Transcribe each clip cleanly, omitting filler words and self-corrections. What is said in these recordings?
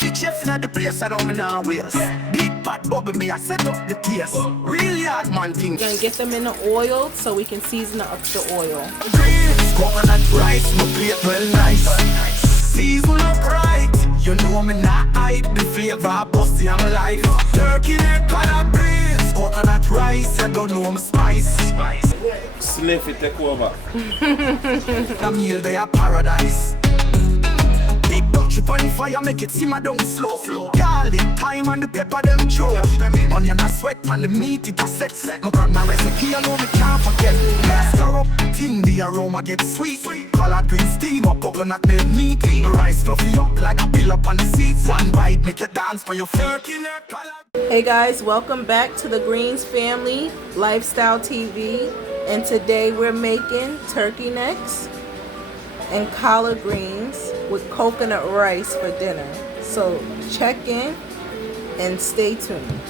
The chef in the place, I don't know ways. Big pot bubble me, I set up the case. Really hard man thing. We're gonna get them in the oil so we can season up the oil. Coconut rice, my plate well nice. Season up right. You know me not hype. The flavor busty on life. Turkey neck calabrese. Coconut rice, I don't know me spice. Sniff it, take over. The meal they are paradise. Big Dutch up on the fire, make it simmer down slow. Garlic, thyme and the pepper them choke. Onion and sweat and the meat it a set. No grab my recipe, I know me can't forget. Stir up the thing, the aroma get sweet. Collard green steam up, coconut milk meat. The rice fluffy up like a pill up on the seats. One bite make you dance for your turkey neck. Hey guys, welcome back to the Greens Family Lifestyle TV. And today we're making turkey necks and collard greens with coconut rice for dinner. So check in and stay tuned.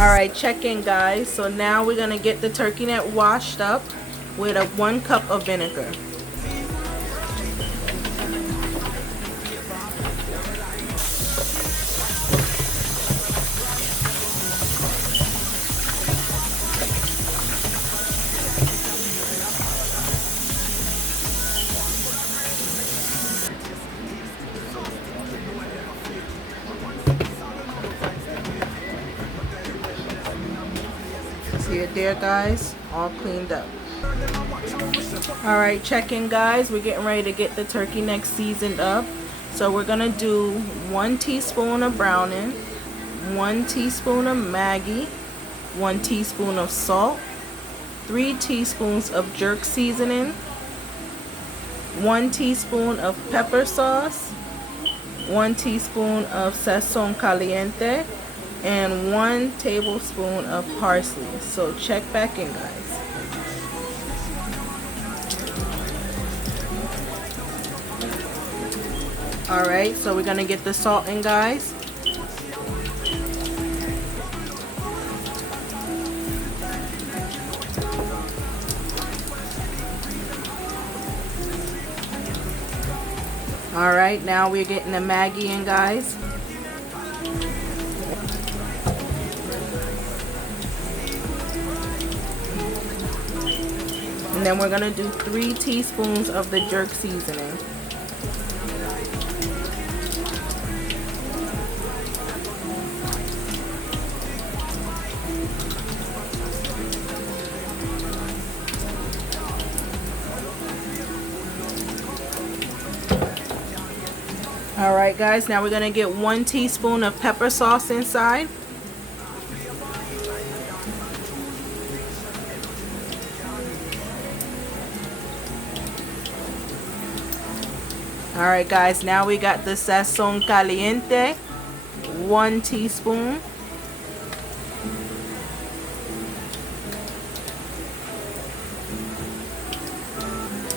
Alright, check in guys. So now we're gonna get the turkey neck washed up with 1 cup of vinegar. See it there guys, all cleaned up. Alright, check in guys, we're getting ready to get the turkey neck seasoned up. So we're gonna do 1 teaspoon of browning, 1 teaspoon of Maggi, 1 teaspoon of salt, 3 teaspoons of jerk seasoning, 1 teaspoon of pepper sauce, 1 teaspoon of sazon caliente, and 1 tablespoon of parsley. So check back in guys. Alright, so we're gonna get the salt in guys. Alright, now we're getting the Maggi in guys. And then we're gonna do 3 teaspoons of the jerk seasoning. Alright guys, now we're gonna get 1 teaspoon of pepper sauce inside. Alright guys, now we got the sazon caliente, 1 teaspoon.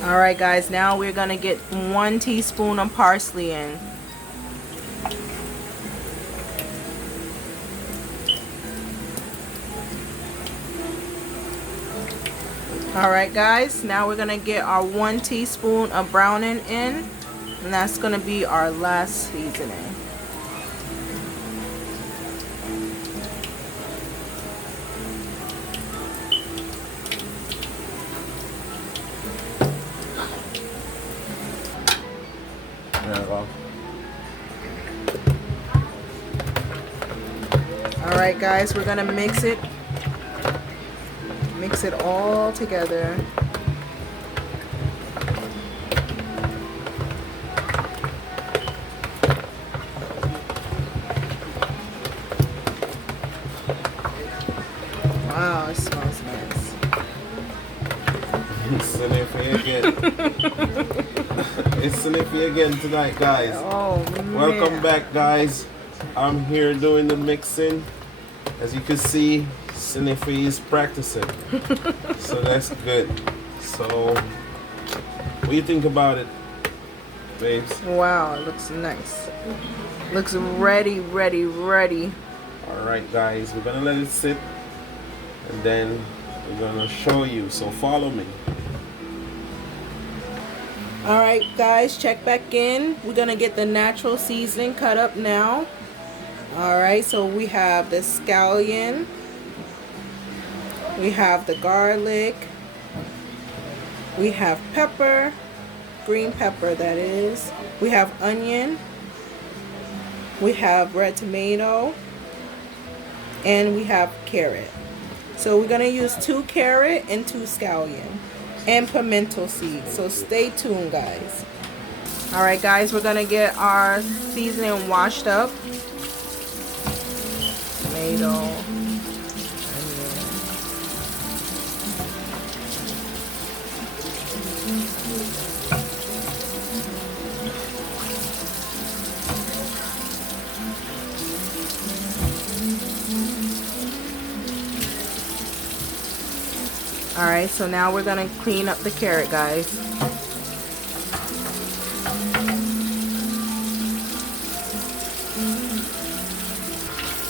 Alright guys, now we're gonna get 1 teaspoon of parsley in. Alright guys, now we're gonna get our 1 teaspoon of browning in. And that's going to be our last seasoning. There we go. Alright guys, we're going to mix it all together. Wow, it smells nice. It's Sniffy again. It's Sniffy again tonight, guys. Oh man. Welcome back, guys. I'm here doing the mixing. As you can see, Sniffy is practicing. So that's good. So, what do you think about it, babes? Wow, it looks nice. Looks ready. Alright, guys, we're gonna let it sit. And then we're gonna show you, so follow me. Alright guys, check back in. We're gonna get the natural seasoning cut up now. Alright, so we have the scallion, we have the garlic, we have pepper, green pepper that is, we have onion, we have red tomato, and we have carrot. So we're gonna use 2 carrot and 2 scallion and pimento seeds. So stay tuned, guys. Alright guys, we're gonna get our seasoning washed up. Tomato, onion. Alright, so now we're gonna clean up the carrot, guys.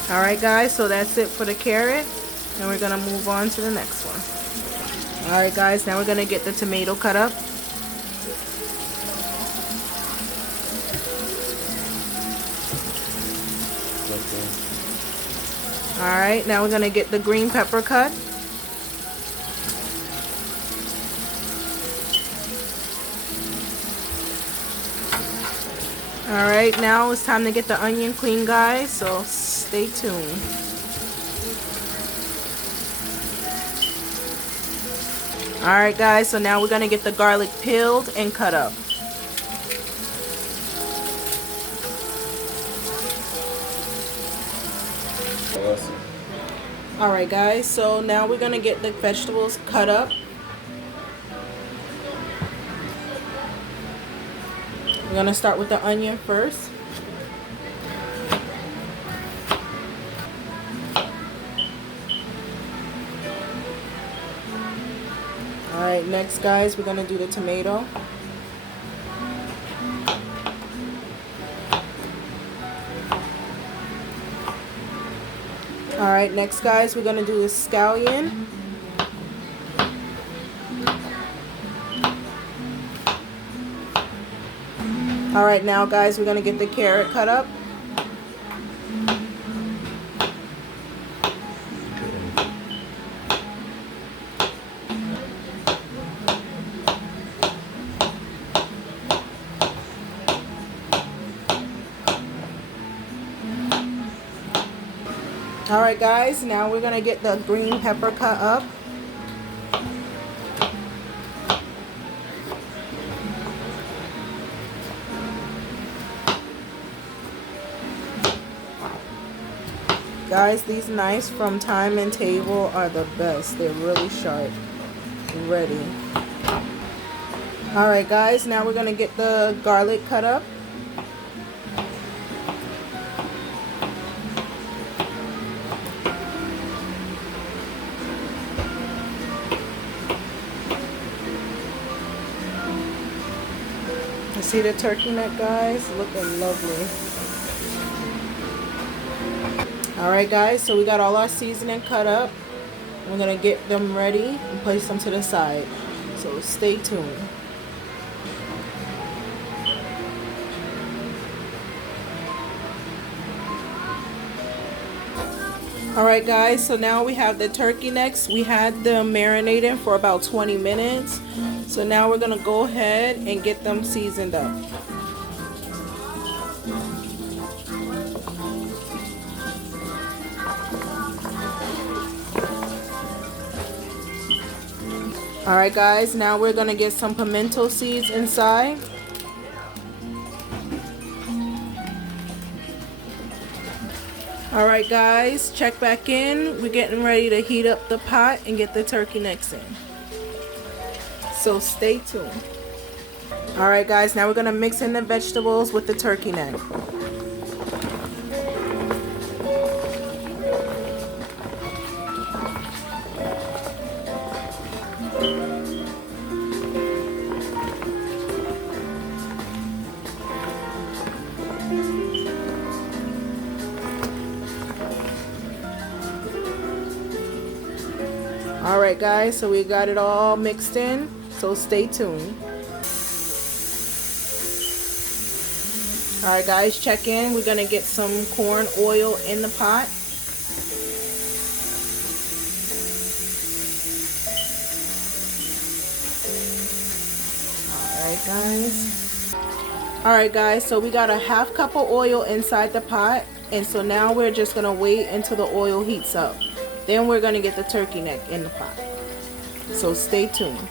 Alright guys, so that's it for the carrot. And we're gonna move on to the next one. Alright guys, now we're gonna get the tomato cut up. Alright, now we're gonna get the green pepper cut. Alright, now it's time to get the onion clean, guys, so stay tuned. Alright guys, so now we're going to get the garlic peeled and cut up. Alright guys, so now we're going to get the vegetables cut up. We're going to start with the onion first. Alright, next guys, we're going to do the tomato. Alright, next guys, we're going to do the scallion. Alright, now guys, we're going to get the carrot cut up. Alright guys, now we're going to get the green pepper cut up. Guys, these knives from Time and Table are the best. They're really sharp. Ready. Alright guys, now we're going to get the garlic cut up. You see the turkey neck, guys? Looking lovely. Alright guys, so we got all our seasoning cut up. We're going to get them ready and place them to the side. So stay tuned. Alright guys, so now we have the turkey necks. We had them marinating for about 20 minutes. So now we're going to go ahead and get them seasoned up. Alright guys, now we're going to get some pimento seeds inside. Alright guys, check back in. We're getting ready to heat up the pot and get the turkey necks in. So stay tuned. Alright guys, now we're going to mix in the vegetables with the turkey neck. Alright guys, so we got it all mixed in, so stay tuned. All right, guys, check in. We're gonna get some corn oil in the pot. All right guys, so we got a half cup of oil inside the pot, and so now we're just gonna wait until the oil heats up. Then we're gonna get the turkey neck in the pot, so stay tuned.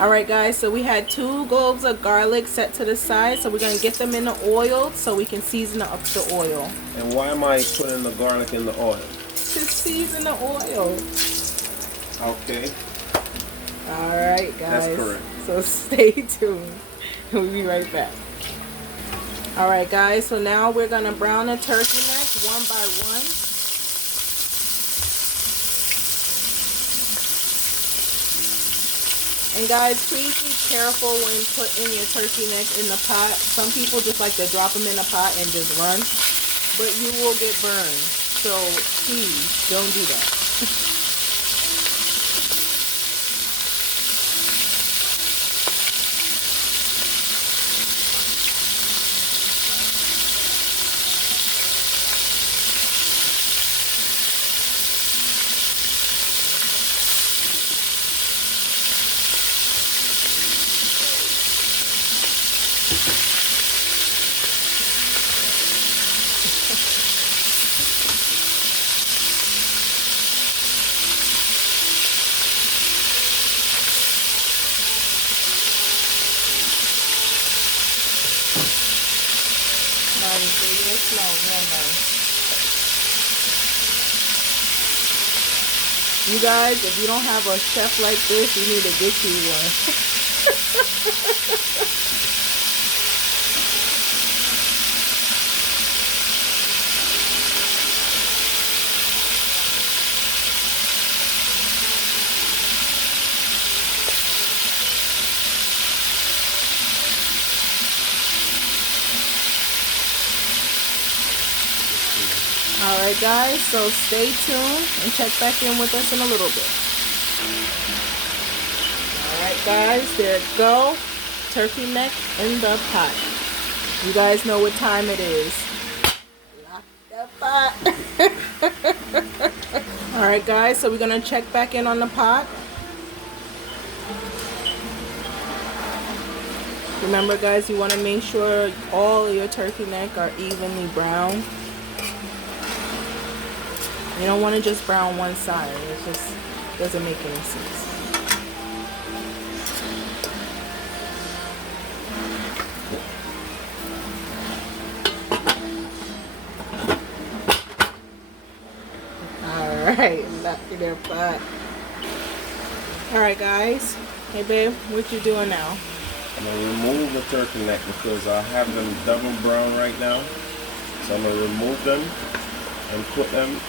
All right guys, so we had 2 cloves of garlic set to the side, so we're gonna get them in the oil so we can season up the oil. And why am I putting the garlic in the oil? To season the oil. Okay. All right guys, that's correct. So stay tuned. We'll be right back. All right guys, so now we're gonna brown the turkey neck one by one. And guys, please be careful when putting your turkey neck in the pot. Some people just like to drop them in the pot and just run, but you will get burned. So please don't do that. It smells real nice. You guys, if you don't have a chef like this, you need to get you one. Alright guys, so stay tuned and check back in with us in a little bit. Alright guys, there it go. Turkey neck in the pot. You guys know what time it is. Lock the pot. Alright guys, so we're going to check back in on the pot. Remember guys, you want to make sure all of your turkey neck are evenly brown. You don't want to just brown one side. It just doesn't make any sense. Alright, lock in their pot. Alright guys. Hey babe, what you doing now? I'm going to remove the turkey neck because I have them double brown right now. So I'm going to remove them and put them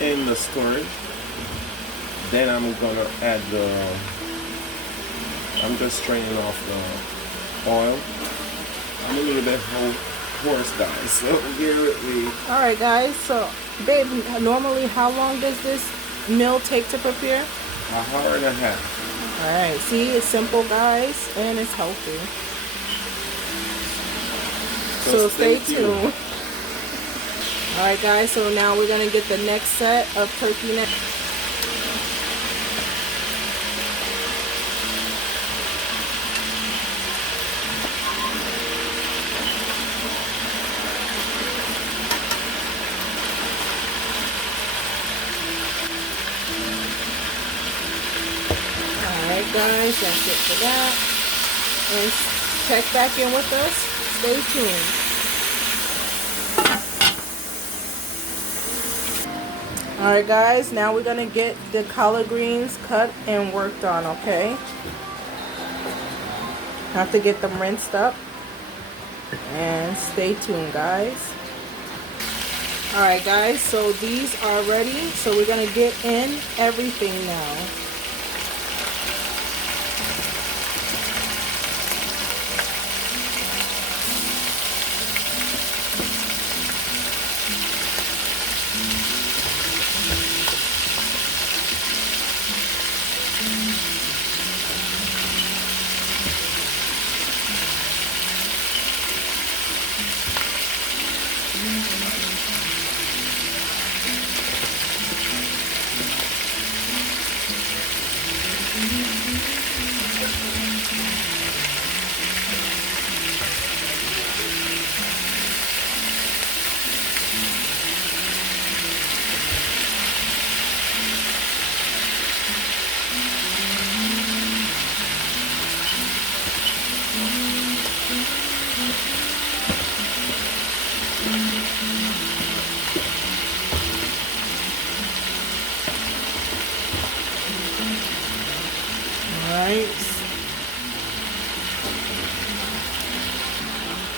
in the storage. Then I'm gonna add I'm just straining off the oil. I'm a little bit hoarse guys, so bear with me. Alright guys, so babe, normally how long does this meal take to prepare? An hour and a half. Alright, see, it's simple guys, and it's healthy. So stay tuned. Alright guys, so now we're going to get the next set of turkey neck. Alright guys, that's it for that. And check back in with us. Stay tuned. Alright guys, now we're going to get the collard greens cut and worked on, okay? Have to get them rinsed up. And stay tuned guys. Alright guys, so these are ready. So we're going to get in everything now.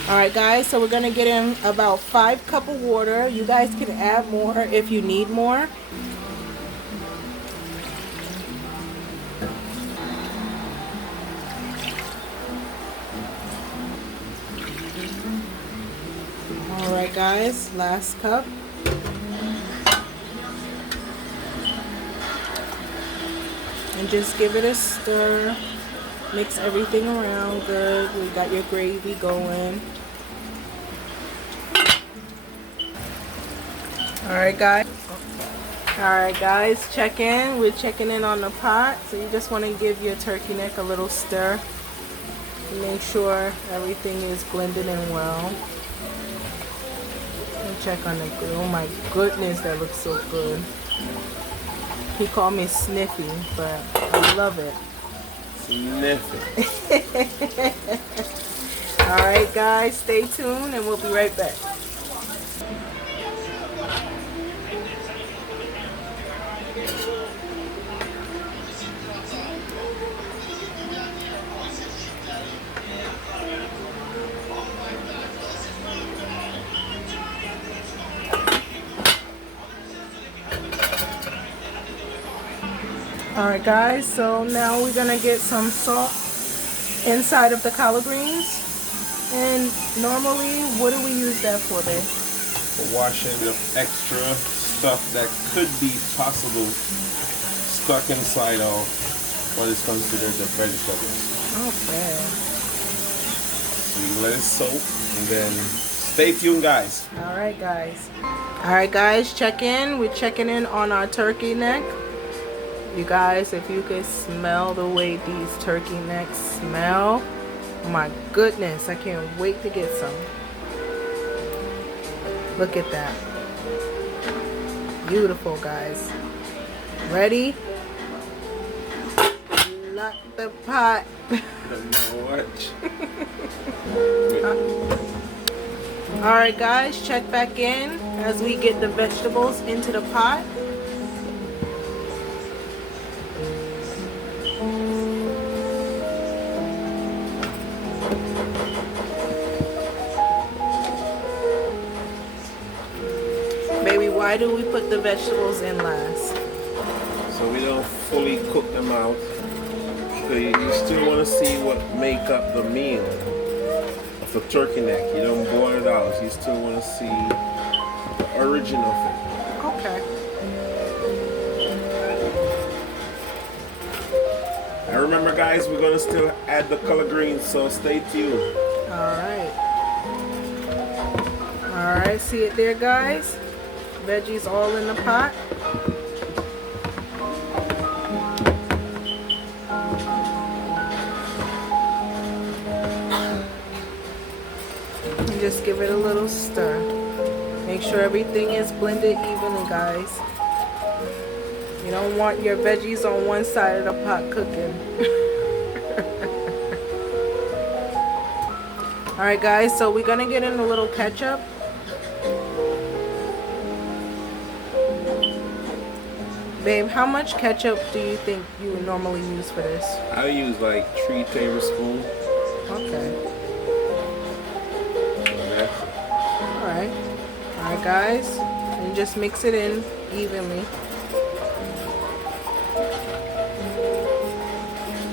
Alright guys, so we're going to get in about 5 cups of water. You guys can add more if you need more. Alright guys, last cup. And just give it a stir. Mix everything around good. We got your gravy going. Alright guys, check in. We're checking in on the pot. So you just want to give your turkey neck a little stir. Make sure everything is blended in well. And check on the good. Oh my goodness, that looks so good. He called me Sniffy, but I love it. Sniffy. Alright guys, stay tuned and we'll be right back. Alright guys, so now we're going to get some salt inside of the collard greens. And normally, what do we use that for, babe? For washing the extra stuff that could be possible stuck inside of what is considered the vegetables. Okay. So you let it soak and then stay tuned guys. Alright guys. Alright guys, check in. We're checking in on our turkey neck. You guys, if you could smell the way these turkey necks smell, oh my goodness, I can't wait to get some. Look at that. Beautiful, guys. Ready? Lock the pot. Alright guys, check back in as we get the vegetables into the pot. Baby, why do we put the vegetables in last? So we don't fully cook them out. So you still want to see what make up the meal of the turkey neck. You don't boil it out. You still want to see the origin of it. Okay. And remember guys, we're going to still add the collard greens, so stay tuned. Alright. Alright, see it there guys? Veggies all in the pot. And just give it a little stir. Make sure everything is blended evenly, guys. You don't want your veggies on one side of the pot cooking. Alright guys, so we're gonna get in a little ketchup. Babe, how much ketchup do you think you would normally use for this? I use like 3 tablespoons. Okay. Alright. Alright guys. And just mix it in evenly.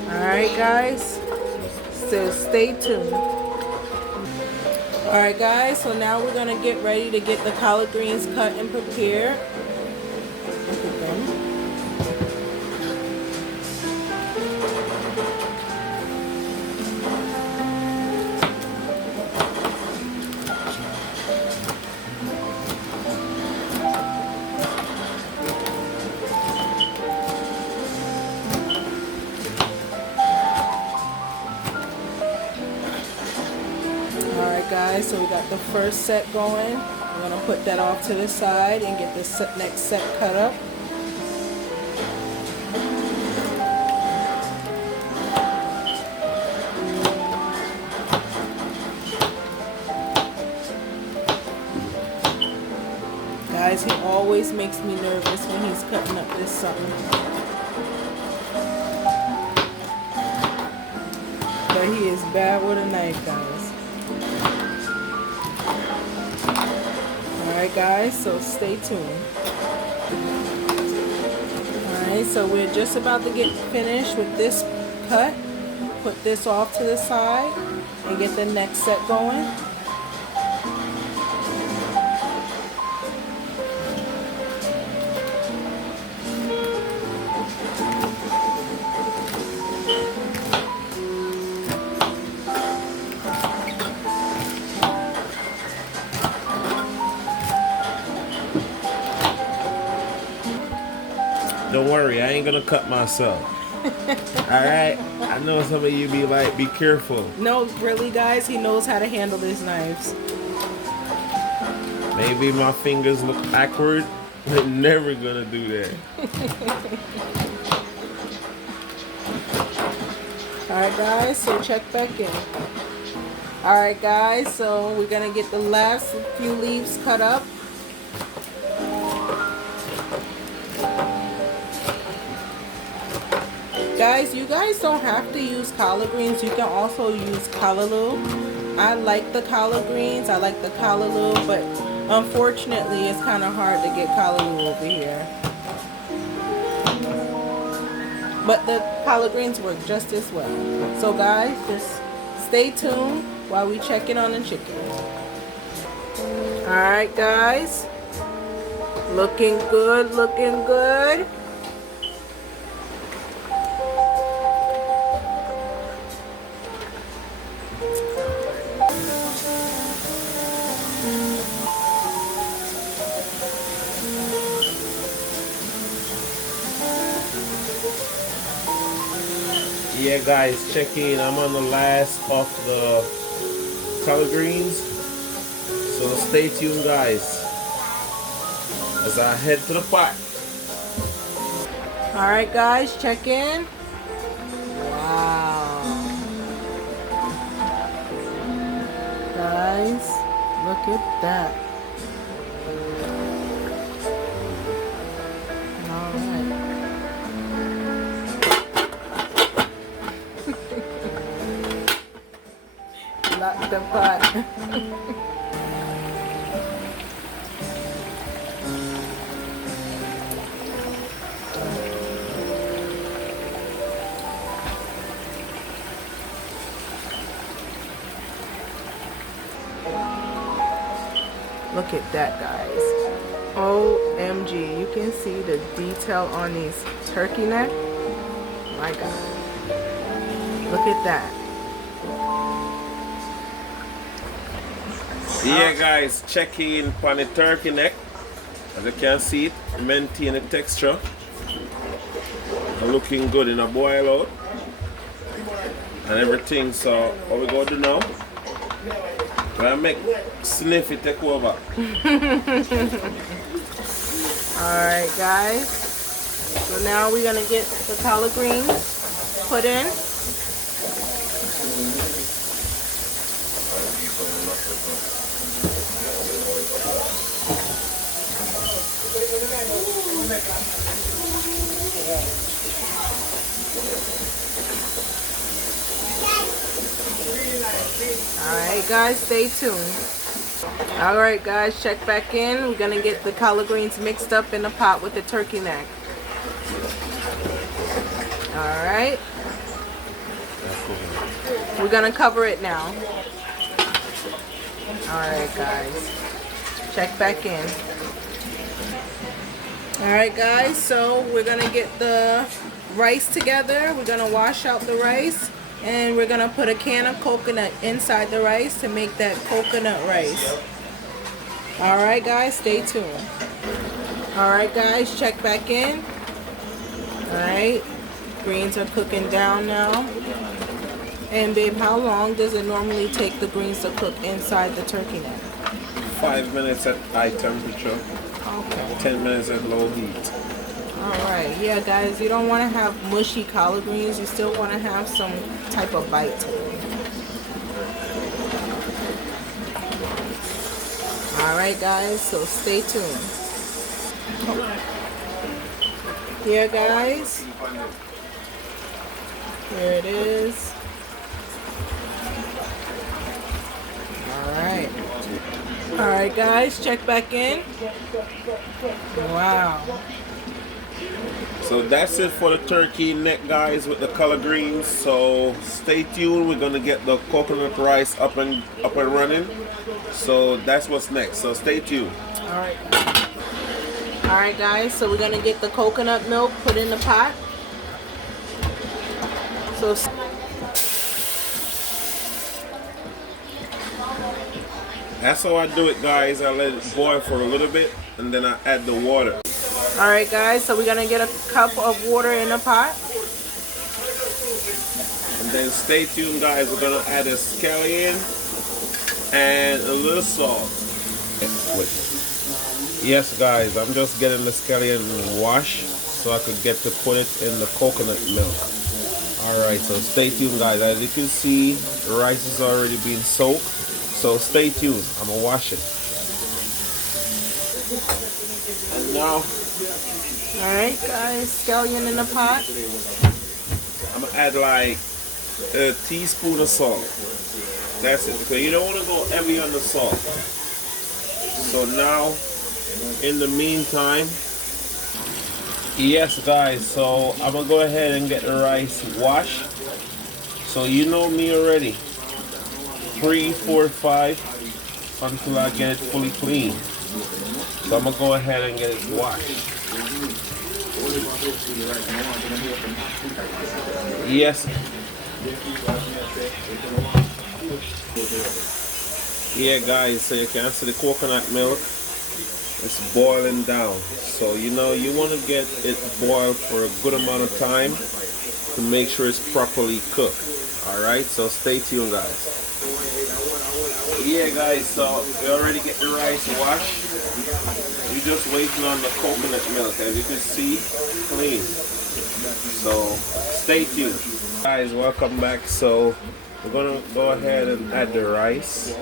Alright guys. So stay tuned. Alright guys, so now we're going to get ready to get the collard greens cut and prepared. Look at them. Alright guys, so we got the first set going. We're going to put that off to the side and get the next set cut up. Guys, he always makes me nervous when he's cutting up this something. But he is bad with a knife, guys. Alright guys, so stay tuned. Alright, so we're just about to get finished with this cut. Put this off to the side and get the next set going. Don't worry, I ain't gonna cut myself. Alright? I know some of you be like, be careful. No, really guys, he knows how to handle his knives. Maybe my fingers look awkward, but never gonna do that. Alright guys, so check back in. Alright guys, so we're gonna get the last few leaves cut up. Guys, you guys don't have to use collard greens. You can also use callaloo. I like the collard greens. I like the callaloo, but unfortunately, it's kind of hard to get callaloo over here. But the collard greens work just as well. So guys, just stay tuned while we check in on the chicken. Alright guys, looking good, looking good. Yeah guys, check in. I'm on the last of the collard greens. So stay tuned guys as I head to the pot. Alright guys, check in. Wow. Guys, look at that. Alright. Lock the pot. Look at that guys. OMG, you can see the detail on these turkey neck. My God. Look at that. Yeah guys, check in on the turkey neck. As you can see it, maintain the texture. Looking good in a boil out. And everything, so what we gonna do now? We're gonna make Sniffy take over. Alright guys. So now we're gonna get the collard greens put in. Alright guys, stay tuned. Alright guys, check back in. We're gonna get the collard greens mixed up in the pot with the turkey neck. Alright. We're gonna cover it now. Alright guys, check back in. Alright guys, so we're gonna get the rice together. We're gonna wash out the rice and we're gonna put a can of coconut inside the rice to make that coconut rice. Alright guys, stay tuned. Alright guys, check back in. Alright, greens are cooking down now. And babe, how long does it normally take the greens to cook inside the turkey neck? 5 minutes at high temperature. Okay. 10 minutes at low heat. Alright, yeah guys, you don't want to have mushy collard greens. You still want to have some type of bite to it. Alright guys, so stay tuned. Here guys, here it is. Alright. Alright guys, check back in. Wow. So that's it for the turkey neck, guys, with the collard greens. So stay tuned. We're gonna get the coconut rice up and running. So that's what's next. So stay tuned. Alright. Alright guys, so we're gonna get the coconut milk put in the pot. So that's how I do it, guys. I let it boil for a little bit and then I add the water. alright guys, so we're gonna get a cup of water in the pot. And then stay tuned, guys. We're gonna add a scallion and a little salt. Yes, guys, I'm just getting the scallion washed so I could get to put it in the coconut milk. Alright, so stay tuned, guys. As you can see, the rice is already being soaked. So stay tuned. I'm gonna wash it. And now, Alright guys, scallion in the pot. I'm gonna add like a teaspoon of salt. That's it, because you don't want to go heavy on the salt. So now, in the meantime, yes guys, so I'm gonna go ahead and get the rice washed. So you know me already, 3, 4, 5 until I get it fully clean. So I'm gonna go ahead and get it washed. Yes. Yeah guys, so you can see the coconut milk. It's boiling down. So you know you want to get it boiled for a good amount of time to make sure it's properly cooked. Alright, so stay tuned guys. Yeah guys, so we already get the rice washed. We're just waiting on the coconut milk, as you can see, clean. So stay tuned. Guys, welcome back. So we're gonna go ahead and add the rice.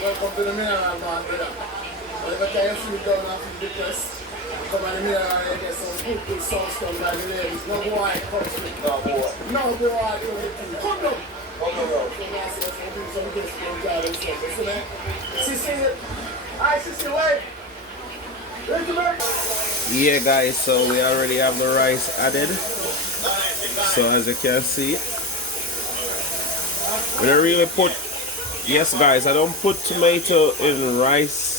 Welcome to the mineral man, brother. Whatever time you sit down and feel depressed, come on the mineral and get some good sauce come by the ladies. No boy comes with no boy. No boy comes with come down. Come down. So now see us doing some good stuff down and stuff. You see that? Sissy, hi Sissy, wait. Yeah guys, so we already have the rice added. So as you can see, we don't really put, yes guys, I don't put tomato in rice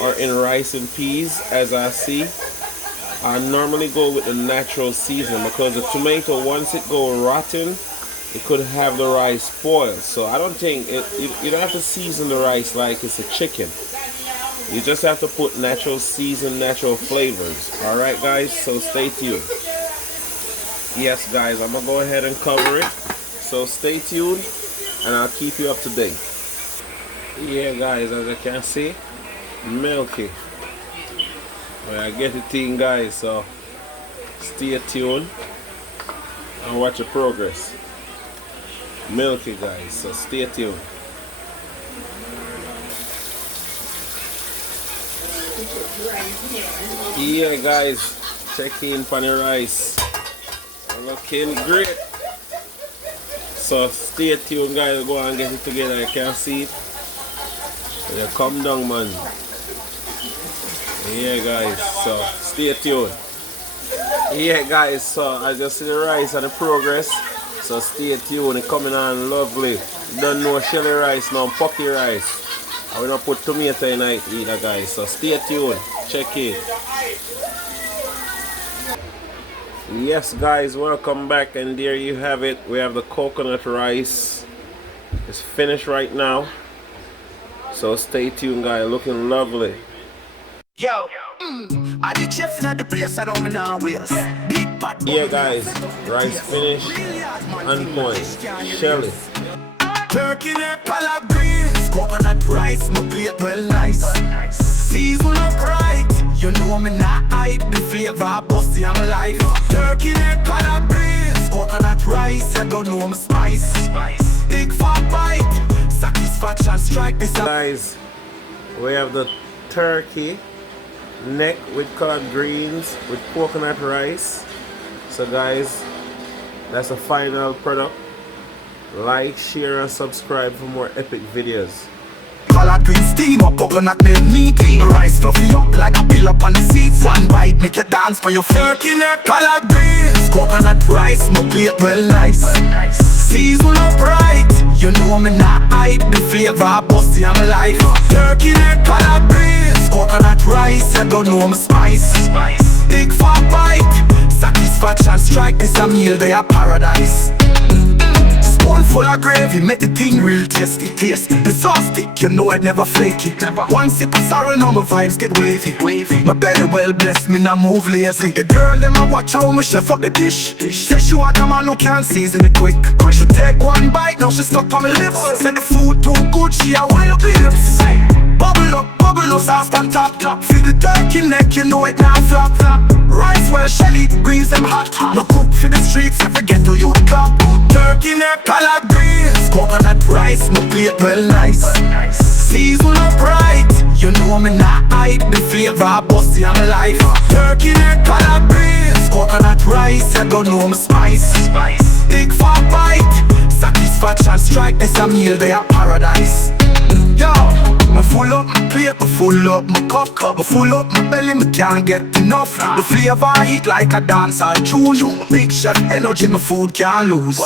or in rice and peas as I see. I normally go with the natural season because the tomato, once it go rotten, it could have the rice spoiled. So I don't think you don't have to season the rice like it's a chicken. You just have to put natural season, natural flavors. Alright guys, so stay tuned. Yes guys, I'm gonna go ahead and cover it. So stay tuned and I'll keep you up to date. Yeah guys, as you can see, milky. Well, I get it in guys, so stay tuned and watch the progress. Milky guys, so stay tuned. Yeah guys, check in for the rice. Looking great. So stay tuned guys, go and get it together. You can see it. Yeah, come down man. Yeah guys, so stay tuned. Yeah guys, so I just see the rice and the progress. So stay tuned, it's coming on lovely. Don't know shelly rice now, pucky rice. I will not put tomato in it either guys, so stay tuned, check it. Yes guys, welcome back and there you have it. We have the coconut rice. It's finished right now. So stay tuned guys, looking lovely. Yo, I did chef in the place I don't know wheels. Big pot. Yeah guys, rice finished, on point, shelly. Turkey neck, collard greens, coconut rice, my plate well nice. Season up right, you know me not hide the flavor, busty I'm life. Turkey neck, collard greens, coconut rice, I don't know me spice. Big fat bite, satisfy. Satisfaction strike this up. Guys, we have the turkey neck with collard greens with coconut rice. So guys, that's a final product. Like, share and subscribe for more epic videos. Collard green steam up, coconut milk meaty. Rice fluffy up like a pill up on the seats. One bite make you dance for your turkey neck. Collard greens, coconut rice, my plate well nice. Season up right, you know me not hype. The flavor busty on my life. Turkey neck, collard greens, coconut rice, you don't know me spice. Big fat bite, satisfaction strike. This a meal, they are paradise. Spoonful of gravy, make the thing real tasty. Taste the sauce thick, you know it never flaky. One sip of sorrow, now my vibes get wavy. My belly well blessed, me not move lazy. The girl, them a watch how me chef up the dish. Say she want a man who can season it quick. She take one bite, now she stuck on my lips. Said the food too good, she a wild lips. Bubble up, soft and top. Feel the turkey neck, you know it now flop. Rice well shelly, greens them hot. No cook for the streets, I forget to you club. Turkey neck, collard greens, coconut rice, my plate well nice. Season up right, you know me not hype. The flavor busty on my life. Turkey neck, collard greens, coconut rice, you don't know me spice. Big fat bite, satisfaction strike. This a meal, they are paradise. Yo, me full up my plate, me full up my cup, me full up my belly, me can't get enough. The flavor hit like a dancer tune. Big shot energy, my food can't lose.